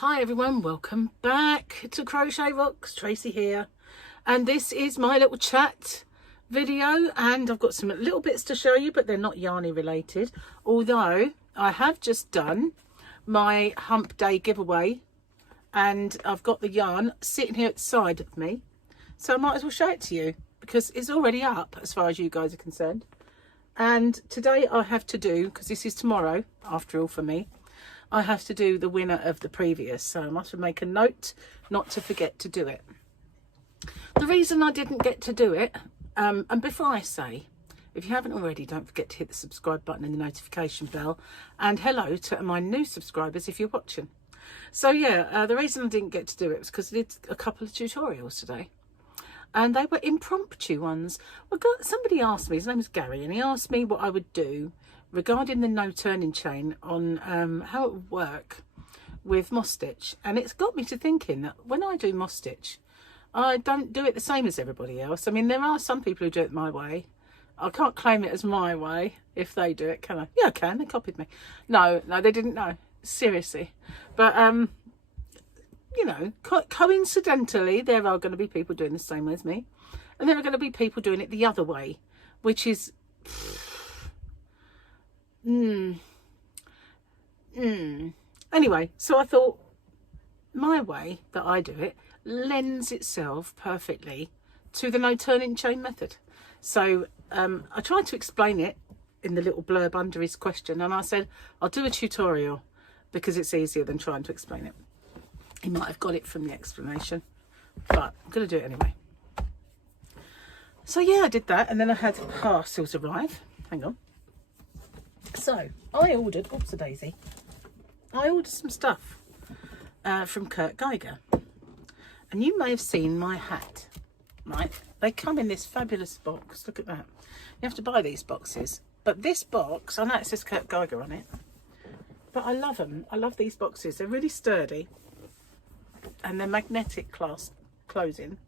Hi everyone, welcome back to Crochet Rocks. Tracy here, and this is my little chat video, and I've got some little bits to show you, but they're not yarny related, although I have just done my hump day giveaway and I've got the yarn sitting here at the side of me, so I might as well show it to you because it's already up as far as you guys are concerned. And today I have to do, because this is tomorrow after all for me, I have to do the winner of the previous, so I must make a note not to forget to do it. The reason I didn't get to do it, and before I say, if you haven't already, don't forget to hit the subscribe button and the notification bell, and hello to my new subscribers if you're watching. So yeah, the reason I didn't get to do it was because I did a couple of tutorials today, and they were impromptu ones. Well, somebody asked me, his name is Gary, and he asked me what I would do regarding the no turning chain on how it would work with moss stitch. And it's got me to thinking that when I do moss stitch, I don't do it the same as everybody else. I mean, there are some people who do it my way. I can't claim it as my way if they do it, can I? Yeah, I can. They copied me. No, they didn't know. Seriously. But you know, coincidentally, there are going to be people doing the same way as me, and there are going to be people doing it the other way, which is Anyway, so I thought my way that I do it lends itself perfectly to the no turning chain method. So I tried to explain it in the little blurb under his question, and I said I'll do a tutorial because it's easier than trying to explain it. He might have got it from the explanation, but I'm going to do it anyway. So yeah, I did that, and then I had parcels arrive. Hang on. So I ordered, oops a daisy, I ordered some stuff from Kurt Geiger, and you may have seen my hat, right? They come in this fabulous box. Look at that. You have to buy these boxes, but this box, I know it says Kurt Geiger on it, but I love them. I love these boxes. They're really sturdy, and they're magnetic closing.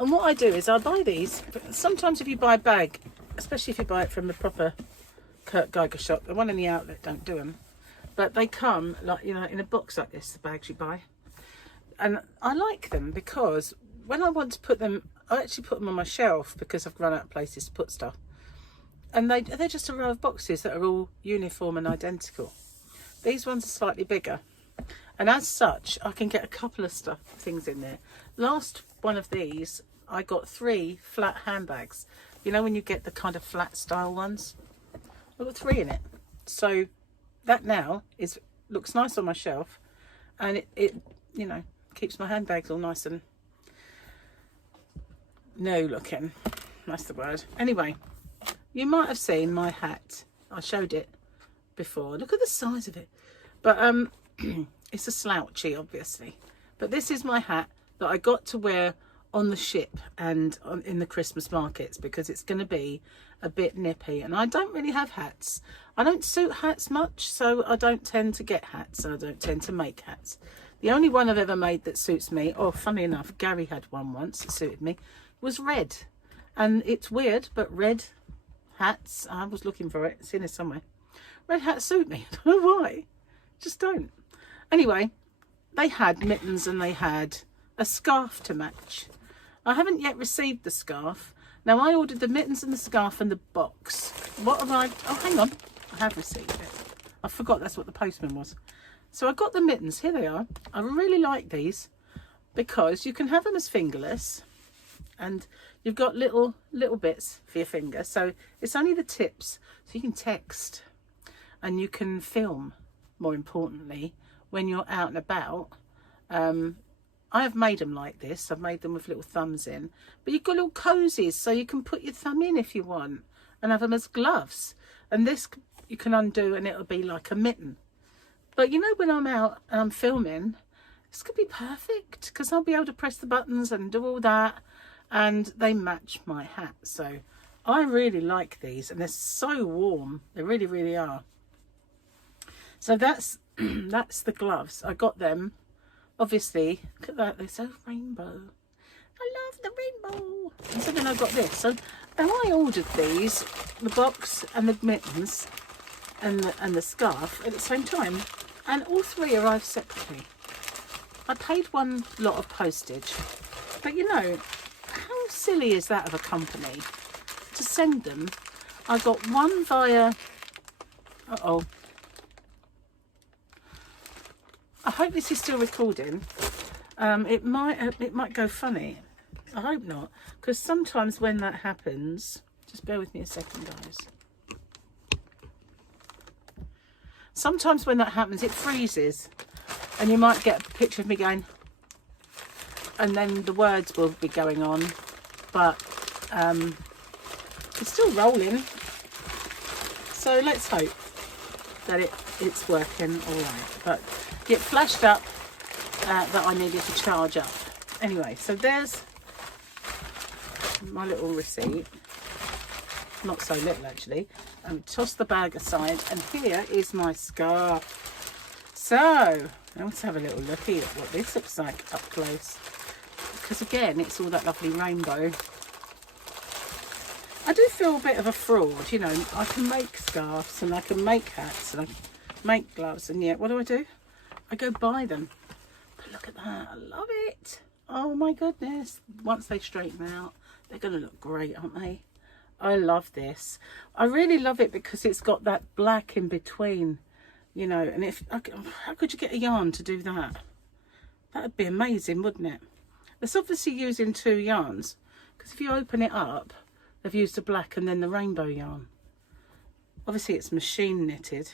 And what I do is I buy these. Sometimes if you buy a bag, especially if you buy it from the proper Kurt Geiger shop, the one in the outlet don't do them, but they come like, you know, in a box like this, the bags you buy. And I like them because when I want to put them, I actually put them on my shelf because I've run out of places to put stuff, and they're just a row of boxes that are all uniform and identical. These ones are slightly bigger, and as such I can get a couple of things in there. Last one of these I got 3 flat handbags, you know, when you get the kind of flat style ones. I've got 3 in it, so that now looks nice on my shelf, and it you know, keeps my handbags all nice and new looking. That's the word. Anyway, you might have seen my hat. I showed it before. Look at the size of it. But it's a slouchy, obviously. But this is my hat that I got to wear on the ship and in the Christmas markets, because it's going to be a bit nippy, and I don't really have hats. I don't suit hats much, so I don't tend to get hats, and I don't tend to make hats. The only one I've ever made that suits me, oh funny enough, Gary had one once that suited me, was red. And it's weird, but red hats, I was looking for it, it's in here somewhere. Red hats suit me. I don't know why, just don't. Anyway, they had mittens and they had a scarf to match. I haven't yet received the scarf. Now I ordered the mittens and the scarf and the box. What have I, oh hang on, I have received it. I forgot that's what the postman was. So I got the mittens, here they are. I really like these because you can have them as fingerless, and you've got little bits for your finger. So it's only the tips, so you can text and you can film, more importantly, when you're out and about. I have made them like this. I've made them with little thumbs in, but you've got little cozies, so you can put your thumb in if you want and have them as gloves. And this you can undo and it'll be like a mitten. But you know, when I'm out and I'm filming, this could be perfect because I'll be able to press the buttons and do all that, and they match my hat. So I really like these, and they're so warm. They really, really are. So that's that's the gloves. I got them. Obviously, look at that, they're so rainbow. I love the rainbow. And so then I got this. So now I ordered these, the box and the mittens and the scarf at the same time. And all 3 arrived separately. I paid one lot of postage. But you know, how silly is that of a company to send them? I got one via... Uh-oh. I hope this is still recording. It might go funny. I hope not. Because sometimes when that happens... Just bear with me a second, guys. Sometimes when that happens, it freezes. And you might get a picture of me going... And then the words will be going on. But it's still rolling. So let's hope that it's working all right. But it flashed up that I needed to charge up. Anyway, so there's my little receipt. Not so little, actually. Toss the bag aside, and here is my scarf. So let's have a little looky at what this looks like up close, because again, it's all that lovely rainbow. I do feel a bit of a fraud, you know. I can make scarves and I can make hats and I can make gloves, and yet what do? I go buy them. But look at that, I love it. Oh my goodness. Once they straighten out, they're going to look great, aren't they? I love this. I really love it because it's got that black in between, you know. And how could you get a yarn to do that? That would be amazing, wouldn't it? It's obviously using 2 yarns, because if you open it up, they've used the black and then the rainbow yarn. Obviously it's machine knitted,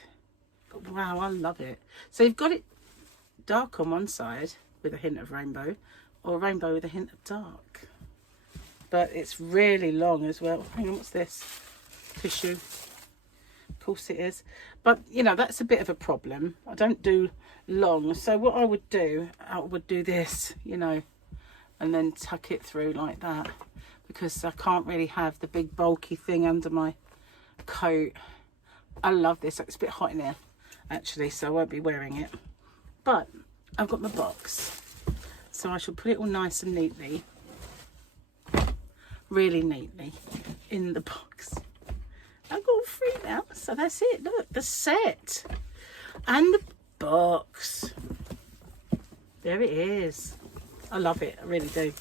but wow, I love it. So you've got it dark on one side with a hint of rainbow, or rainbow with a hint of dark. But it's really long as well. Hang on, what's this? Tissue. Of course it is. But, you know, that's a bit of a problem. I don't do long. So what I would do this, you know, and then tuck it through like that, because I can't really have the big bulky thing under my coat. I love this. It's a bit hot in here, actually, so I won't be wearing it. But I've got my box. So I shall put it all nice and neatly. Really neatly in the box. I've got all 3 now, so that's it. Look, the set and the box. There it is. I love it, I really do.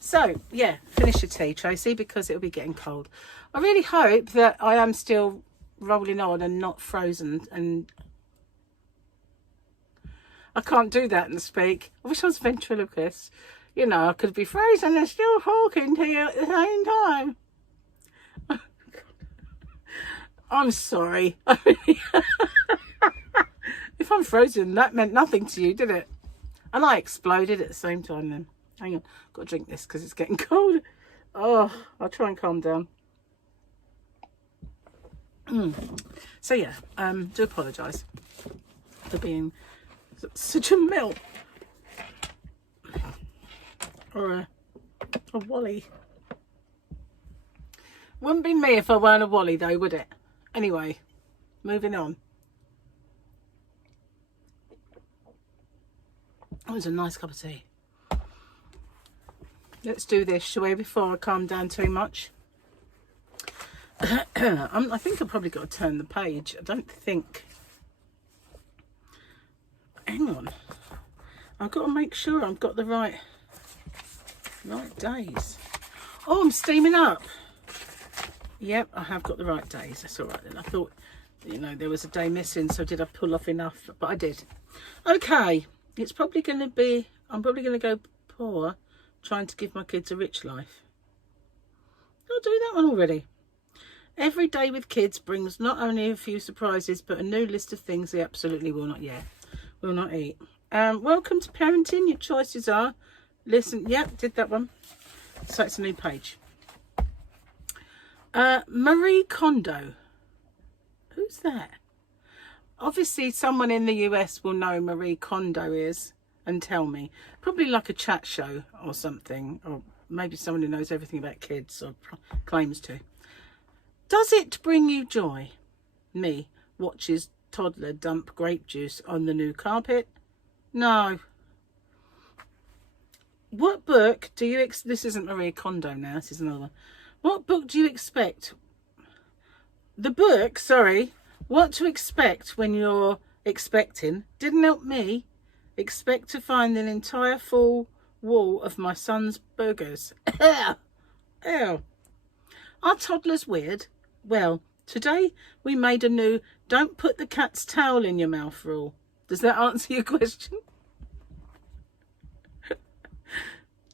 So yeah, finish your tea, Tracy, because it'll be getting cold. I really hope that I am still rolling on and not frozen, and I can't do that and speak. I wish I was ventriloquist. You know, I could be frozen and still talking to you at the same time. I'm sorry. If I'm frozen, that meant nothing to you, did it? And I exploded at the same time then. Hang on, got to drink this because it's getting cold. Oh, I'll try and calm down. So yeah, do apologise for being such a melt. Or a Wally. Wouldn't be me if I weren't a Wally though, would it? Anyway, moving on. That was a nice cup of tea. Let's do this, shall we, before I calm down too much. I think I've probably got to turn the page. I don't think. Hang on. I've got to make sure I've got the right days. Oh, I'm steaming up. Yep, I have got the right days. That's all right then. I thought, you know, there was a day missing, so did I pull off enough? But I did. Okay, it's probably going to be, I'm probably going to go poor trying to give my kids a rich life. I'll do that one already. Every day with kids brings not only a few surprises, but a new list of things they absolutely will not eat. Welcome to parenting. Your choices are, listen, yep, did that one. So it's a new page. Marie Kondo. Who's that? Obviously someone in the US will know Marie Kondo is and tell me. Probably like a chat show or something, or maybe someone who knows everything about kids or claims to. Does it bring you joy? Me watches toddler dump grape juice on the new carpet. No. What book do you this isn't Marie Kondo now, this is another. What book do you expect? The book, sorry. What to expect when you're expecting. Didn't help me. Expect to find an entire full wall of my son's boogers. Ew. Are toddlers weird? Well, today we made a new don't put the cat's towel in your mouth rule. Does that answer your question?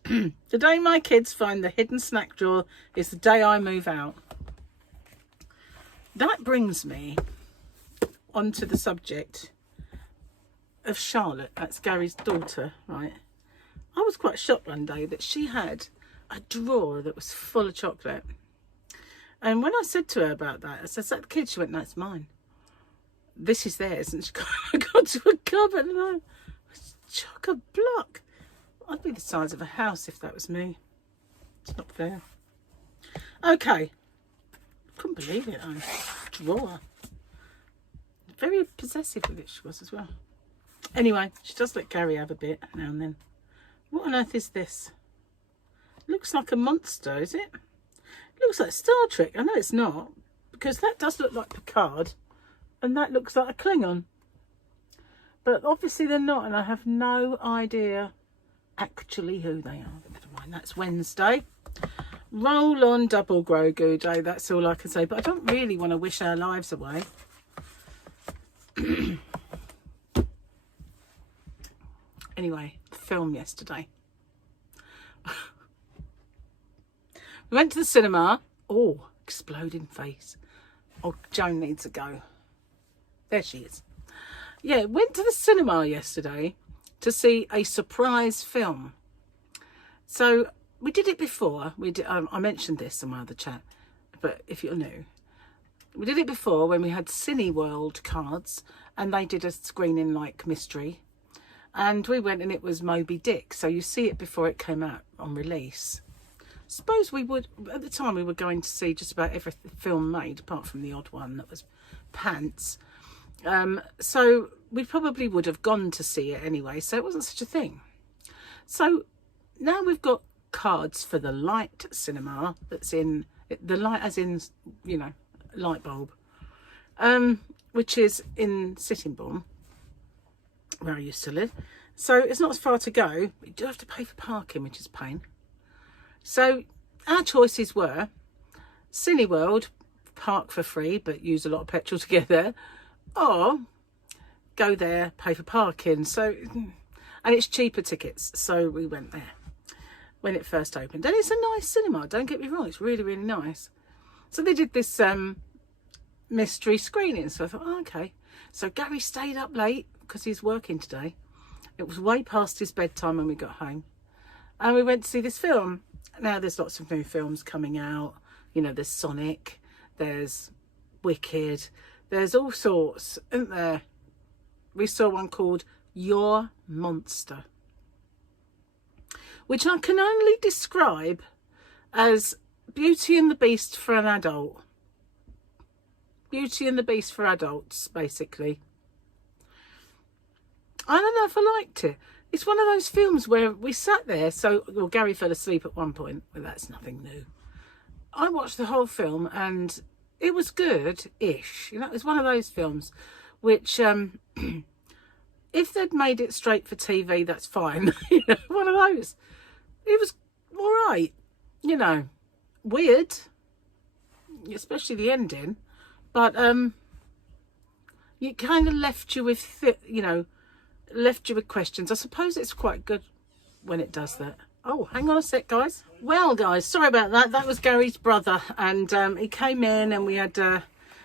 The day my kids find the hidden snack drawer is the day I move out. That brings me onto the subject of Charlotte. That's Gary's daughter, right? I was quite shocked one day that she had a drawer that was full of chocolate. And when I said to her about that, I said, "Is that the kids?" She went, "No, it's mine. This is theirs." And she got to a cupboard and I was chock-a-block. I'd be the size of a house if that was me. It's not fair. Okay. Couldn't believe it though. Drawer. Very possessive with it she was as well. Anyway, she does let Gary have a bit now and then. What on earth is this? Looks like a monster, is it? Looks like Star Trek. I know it's not, because that does look like Picard and that looks like a Klingon. But obviously they're not, and I have no idea actually who they are. But never mind, that's Wednesday. Roll on, double Grogu Day, that's all I can say. But I don't really want to wish our lives away. Anyway, the film yesterday. We went to the cinema. Oh, exploding face. Oh, Joan needs a go. There she is. Yeah, went to the cinema yesterday to see a surprise film. So we did it before. I mentioned this in my other chat, but if you're new, we did it before when we had Cineworld cards and they did a screening like mystery. And we went and it was Moby Dick. So you see it before it came out on release. Suppose we would, at the time we were going to see just about every film made, apart from the odd one that was Pants. So we probably would have gone to see it anyway. So it wasn't such a thing. So now we've got cards for the light cinema that's in, the light as in, you know, light bulb, which is in Sittingbourne, where I used to live. So it's not as far to go, but you do have to pay for parking, which is a pain. So our choices were Cineworld, park for free, but use a lot of petrol to get there, or go there, pay for parking. So, and it's cheaper tickets. So we went there when it first opened. And it's a nice cinema, don't get me wrong. It's really, really nice. So they did this mystery screening. So I thought, oh, okay. So Gary stayed up late because he's working today. It was way past his bedtime when we got home. And we went to see this film. Now there's lots of new films coming out. You know, there's Sonic, there's Wicked, there's all sorts, isn't there? We saw one called Your Monster, which I can only describe as Beauty and the Beast for an adult. Beauty and the Beast for adults, basically. I don't know if I liked it. It's one of those films where we sat there, well, Gary fell asleep at one point, but that's nothing new. I watched the whole film and it was good-ish. You know, it was one of those films which, if they'd made it straight for TV, that's fine. You know, one of those. It was all right. You know, weird, especially the ending, but it kind of left you with, left you with questions. I suppose it's quite good when it does that. Oh, hang on a sec, guys. Well, guys, sorry about that. That was Gary's brother, and he came in, and we had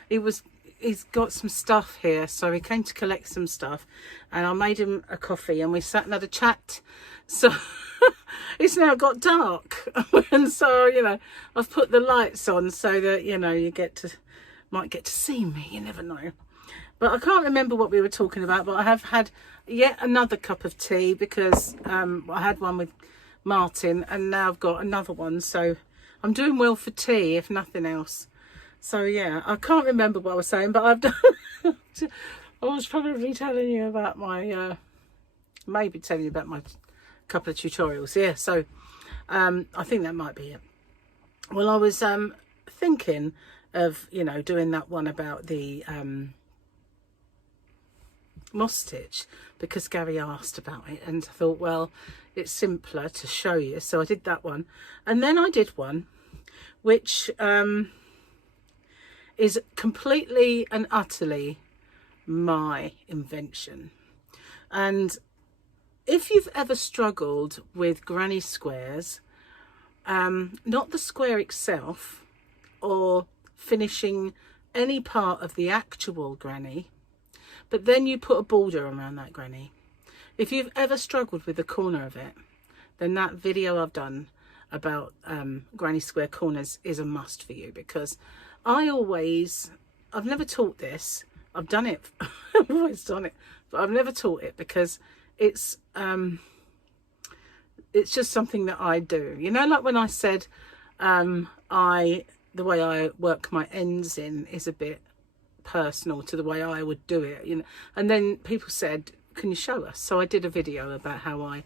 he's got some stuff here, so he came to collect some stuff, and I made him a coffee, and we sat and had a chat. So it's now got dark, and so, you know, I've put the lights on so that, you know, you might get to see me. You never know. But I can't remember what we were talking about, but I have had yet another cup of tea because I had one with Martin and now I've got another one. So I'm doing well for tea, if nothing else. So yeah, I can't remember what I was saying, but I've done... I was probably telling you about my... maybe telling you about my couple of tutorials. Yeah, so I think that might be it. Well, I was thinking of, you know, doing that one about the... moss stitch because Gary asked about it, and I thought, well, it's simpler to show you, so I did that one. And then I did one which is completely and utterly my invention. And if you've ever struggled with granny squares, not the square itself or finishing any part of the actual granny, but then you put a border around that granny. If you've ever struggled with the corner of it, then that video I've done about granny square corners is a must for you, because I've never taught this. I've done it, I've always done it, but I've never taught it because it's just something that I do. You know, like when I said the way I work my ends in is a bit personal to the way I would do it, you know. And then people said, can you show us? So I did a video about how I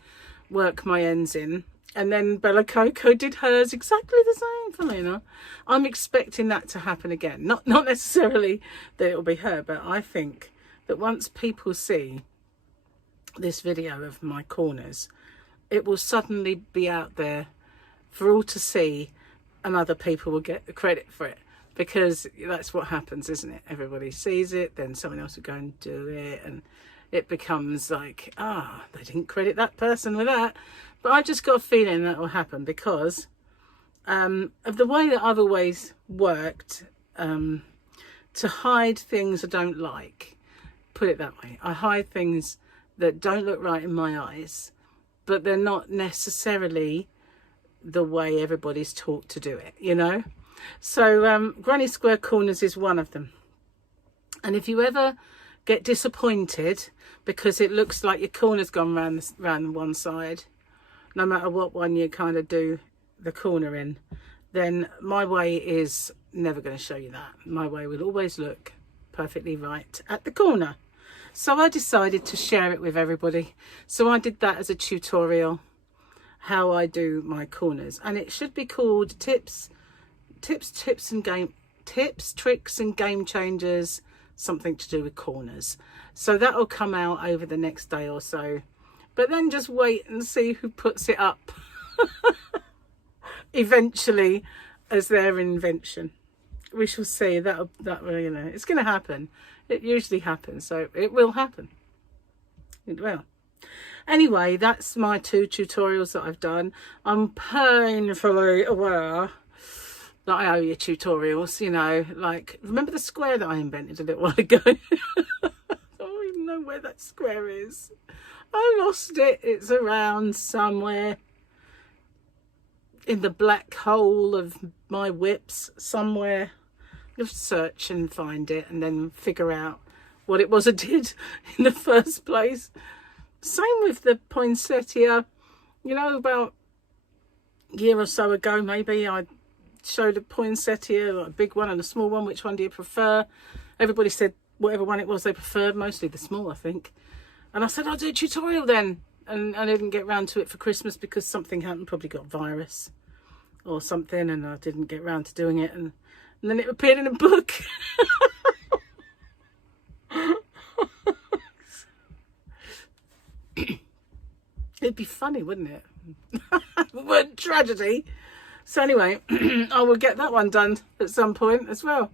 work my ends in, and then Bella Coco did hers exactly the same, funnily enough. I'm expecting that to happen again. Not necessarily that it'll be her, but I think that once people see this video of my corners, it will suddenly be out there for all to see, and other people will get the credit for it, because that's what happens, isn't it? Everybody sees it, then someone else will go and do it, and it becomes like, they didn't credit that person with that. But I just got a feeling that will happen because of the way that I've always worked, to hide things I don't like. Put it that way. I hide things that don't look right in my eyes, but they're not necessarily the way everybody's taught to do it, you know. So granny square corners is one of them. And if you ever get disappointed because it looks like your corner's gone round one side, no matter what one you kind of do the corner in, then my way is never going to show you that. My way will always look perfectly right at the corner. So I decided to share it with everybody. So I did that as a tutorial, how I do my corners, and it should be called tips, tricks and game changers, something to do with corners. So that will come out over the next day or so, but then just wait and see who puts it up eventually as their invention. We shall see. That you know, it's going to happen. It usually happens, so it will happen. It will. Anyway, that's my 2 tutorials that I've done. I'm painfully aware that I owe you tutorials, you know, like, remember the square that I invented a little while ago? I don't even know where that square is. I lost it. It's around somewhere in the black hole of my WIPs somewhere. I'll search and find it and then figure out what it was I did in the first place. Same with the poinsettia. You know, about a year or so ago maybe, I showed a poinsettia, like a big one and a small one. Which one do you prefer? Everybody said whatever one it was they preferred, mostly the small, I think. And I said, I'll do a tutorial then. And I didn't get round to it for Christmas because something happened, probably got virus or something, and I didn't get round to doing it. And then it appeared in a book. It'd be funny, wouldn't it? Word tragedy. So anyway, I will get that one done at some point as well.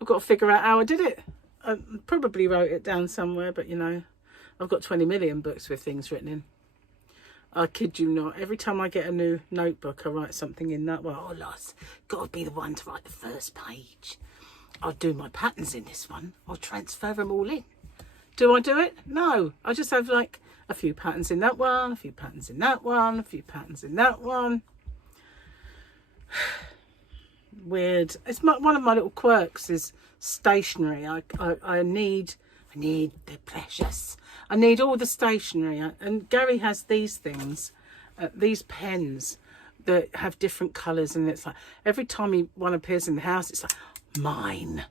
I've got to figure out how I did it. I probably wrote it down somewhere, but you know, I've got 20 million books with things written in. I kid you not. Every time I get a new notebook, I write something in that one. Oh, Loss, got to be the one to write the first page. I'll do my patterns in this one. I'll transfer them all in. Do I do it? No. I just have like a few patterns in that one, a few patterns in that one, a few patterns in that one. Weird. It's one of my little quirks is stationery. I need the precious. I need all the stationery. And Gary has these things, these pens that have different colours, and it's like every time one appears in the house, it's like mine.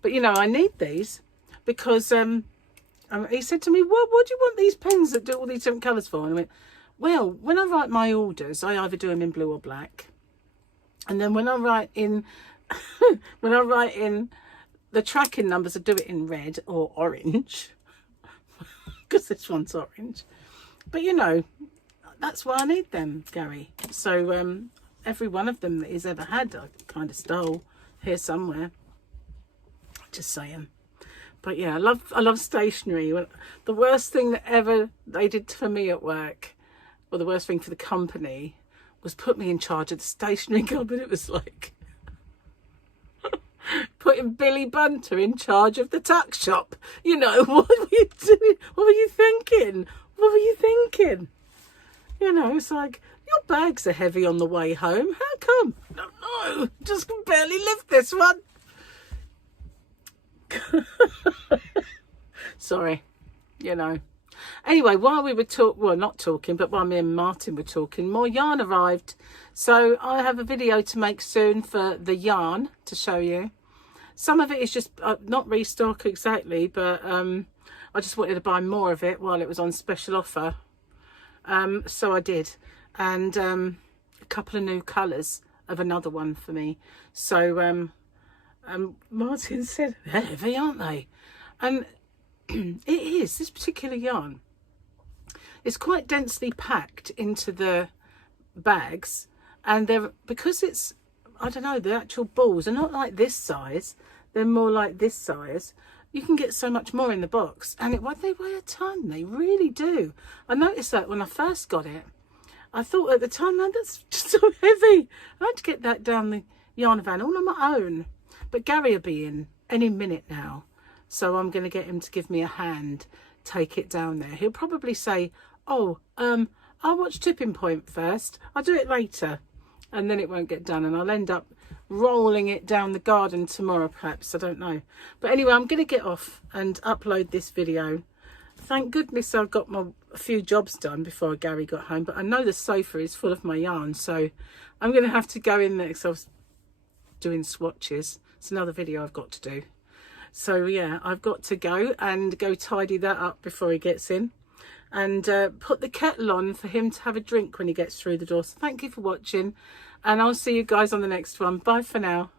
But you know, I need these because he said to me, "What do you want these pens that do all these different colours for?" And I went, well, when I write my orders, I either do them in blue or black. And then when I write in the tracking numbers, I do it in red or orange because this one's orange. But you know, that's why I need them, Gary. So every one of them that he's ever had, I kind of stole here somewhere. Just saying. But yeah, I love stationery. The worst thing that ever they did for me at work, or the worst thing for the company, was put me in charge of the stationery cupboard. It was like putting Billy Bunter in charge of the tuck shop. You know, what were you doing? What were you thinking? What were you thinking? You know, it's like, your bags are heavy on the way home. How come? I don't know. Just can barely lift this one. Sorry, you know. Anyway, while we were not talking, but while me and Martin were talking, more yarn arrived. So I have a video to make soon for the yarn to show you. Some of it is just not restock exactly, but I just wanted to buy more of it while it was on special offer. So I did. And a couple of new colours of another one for me. So Martin said, they're heavy, aren't they? And it is. This particular yarn, it's quite densely packed into the bags, and they're, because it's, I don't know, the actual balls are not like this size, they're more like this size. You can get so much more in the box, and they weigh a ton. They really do. I noticed that when I first got it. I thought at the time, man, that's just so heavy. I had to get that down the yarn van all on my own. But Gary will be in any minute now, so I'm going to get him to give me a hand, take it down there. He'll probably say, oh, I'll watch Tipping Point first. I'll do it later. And then it won't get done, and I'll end up rolling it down the garden tomorrow, perhaps. I don't know. But anyway, I'm going to get off and upload this video. Thank goodness I've got a few jobs done before Gary got home. But I know the sofa is full of my yarn, so I'm going to have to go in there because I was doing swatches. It's another video I've got to do. So yeah, I've got to go and go tidy that up before he gets in, and put the kettle on for him to have a drink when he gets through the door. So thank you for watching, and I'll see you guys on the next one. Bye for now.